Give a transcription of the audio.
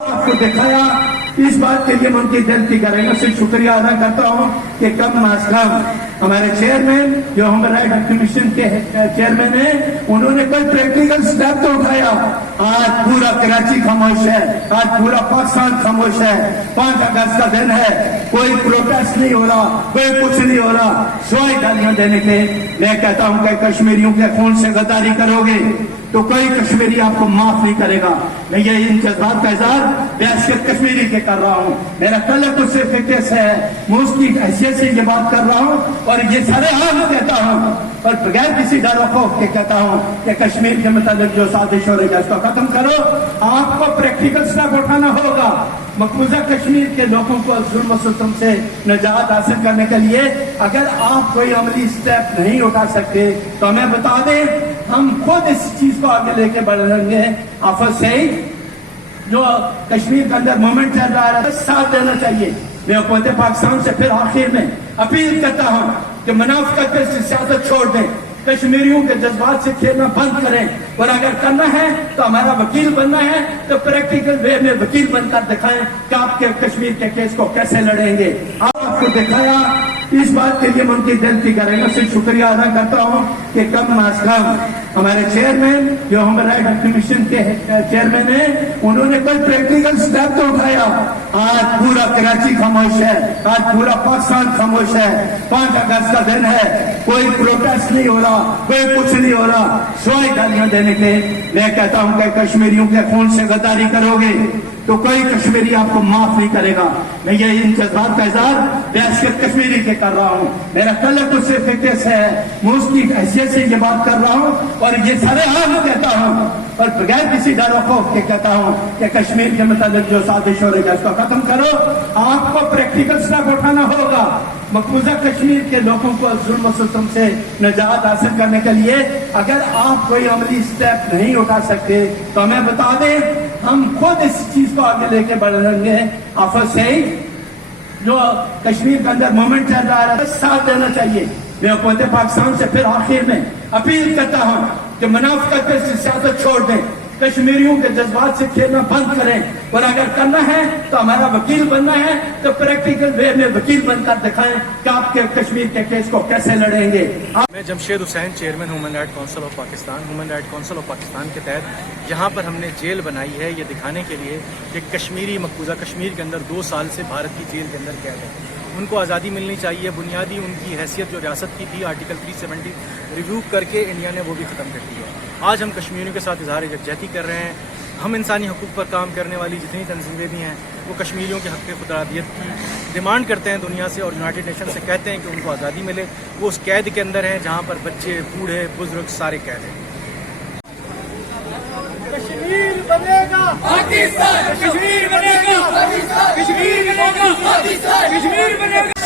آپ کو دکھایا، اس بات کے لیے میں ان کی دل کی گہرائیوں سے شکریہ ادا کرتا ہوں کہ کم از کم ہمارے چیئرمین جو ہیومن رائٹ کمیشن کے چیئرمین ہیں، انہوں نے کوئی پریکٹیکل سٹیپ تو اٹھایا۔ آج پورا کراچی خاموش ہے، آج پورا پاکستان خاموش ہے۔ 5 اگست کا دن ہے، کوئی پروٹیسٹ نہیں ہو رہا، کوئی کچھ نہیں ہو رہا سوائے گالیاں دینے کے۔ میں کہتا ہوں کہ کشمیریوں کے خون سے غداری کرو گے تو کوئی کشمیری آپ کو معاف نہیں کرے گا۔ میں یہ ان جذبات کا اظہار بحیثیت کشمیری کے کر رہا ہوں۔ میرا تعلق اس سے فکر سے ہے، میں اس کی حیثیت سے یہ بات کر رہا ہوں اور یہ سارے عام کہتا ہوں اور بغیر کسی ڈر و خوف کے کہتا ہوں کہ کشمیر کے متعلق جو سازش ہو رہی ہے اس کو ختم کرو۔ آپ کو پریکٹیکل سٹیپ اٹھانا ہوگا مقبوضہ کشمیر کے لوگوں کو ظلم و ستم سے نجات حاصل کرنے کے لیے۔ اگر آپ کوئی عملی سٹیپ نہیں اٹھا سکتے تو ہمیں بتا دیں، ہم خود اس چیز کو آگے لے کے بڑھ رہے ہیں۔ آفت سے جو کشمیر کے اندر مومنٹ چل رہا ہے ساتھ دینا چاہیے۔ میں حکومت پاکستان سے پھر آخر میں اپیل کرتا ہوں کہ منافقت سے سیاست چھوڑ دیں، کشمیریوں کے جذبات سے کھیلنا بند کریں، اور اگر کرنا ہے تو ہمارا وکیل بننا ہے تو پریکٹیکل وے میں وکیل بن کر دکھائیں کہ آپ کے کشمیر کے کیس کو کیسے لڑیں گے۔ آپ کو دکھایا، اس بات کے لیے میں ان کی دل کی گہرائیوں سے شکریہ ادا کرتا ہوں کہ کم از کم ہمارے چیئرمین جو ہیومن رائٹ کمیشن کے چیئرمین ہیں، انہوں نے کوئی پریکٹیکل سٹیپ تو اٹھایا۔ آج پورا کراچی خاموش ہے، آج پورا پاکستان خاموش ہے۔ 5 اگست کا دن ہے، کوئی پروٹیسٹ نہیں ہو رہا، کوئی کچھ نہیں ہو رہا سوائے گالیاں دینے کے۔ میں کہتا ہوں کہ کشمیریوں کے خون سے غداری کرو گے تو کوئی کشمیری آپ کو معاف نہیں کرے گا۔ میں یہ ان جذبات کا اظہار بحیثیت کشمیری کے کر رہا ہوں۔ میرا تعلق اس سے فکر سے ہے، میں اس کی حیثیت سے یہ بات کر رہا ہوں اور یہ سارے عام کہتا ہوں اور بغیر کسی ڈر و خوف کے کہتا ہوں کہ کشمیر کے متعلق جو سازش ہو رہی ہے اس کو ختم کرو۔ آپ کو پریکٹیکل سٹیپ اٹھانا ہوگا مقبوضہ کشمیر کے لوگوں کو ظلم و ستم سے نجات حاصل کرنے کے لیے۔ اگر آپ کوئی عملی سٹیپ نہیں اٹھا سکتے تو ہمیں بتا دیں، ہم خود اس چیز کو آگے لے کے بڑھ رہے ہیں۔ آفت سے جو کشمیر کے اندر مومنٹ چل رہا ہے ساتھ دینا چاہیے۔ میں حکومت پاکستان سے پھر آخر میں اپیل کرتا ہوں کہ منافقت سے سیاست چھوڑ دیں، کشمیریوں کے جذبات سے کھیلنا بند کریں، اور اگر کرنا ہے تو ہمارا وکیل بننا ہے تو پریکٹیکل وے میں وکیل بن کر دکھائیں کہ آپ کے کشمیر کے کیس کو کیسے لڑیں گے۔ میں Jamshed Hussain, chairman human right council of Pakistan. Human right council of Pakistan کے تحت یہاں پر ہم نے جیل بنائی ہے یہ دکھانے کے لیے کہ کشمیری مقبوضہ کشمیر کے اندر 2 سال سے بھارت کی جیل کے اندر قید ہے، ان کو آزادی ملنی چاہیے۔ بنیادی ان کی حیثیت جو ریاست کی تھی آرٹیکل 370 ریویو کر کے انڈیا نے وہ بھی ختم کر دی ہے۔ آج ہم کشمیریوں کے ساتھ اظہار یکجہتی کر رہے ہیں۔ ہم انسانی حقوق پر کام کرنے والی جتنی تنظیمیں بھی ہیں وہ کشمیریوں کے حق خودارادیت کی ڈیمانڈ کرتے ہیں دنیا سے، اور یونائٹڈ نیشن سے کہتے ہیں کہ ان کو آزادی ملے۔ وہ اس قید کے اندر ہیں جہاں پر بچے، بوڑھے، بزرگ سارے قید ہیں۔ کشمیر بنے گا پاکستان، کشمیر بنے گا پاکستان، کشمیر بنے گا پاکستان، کشمیر بنے گا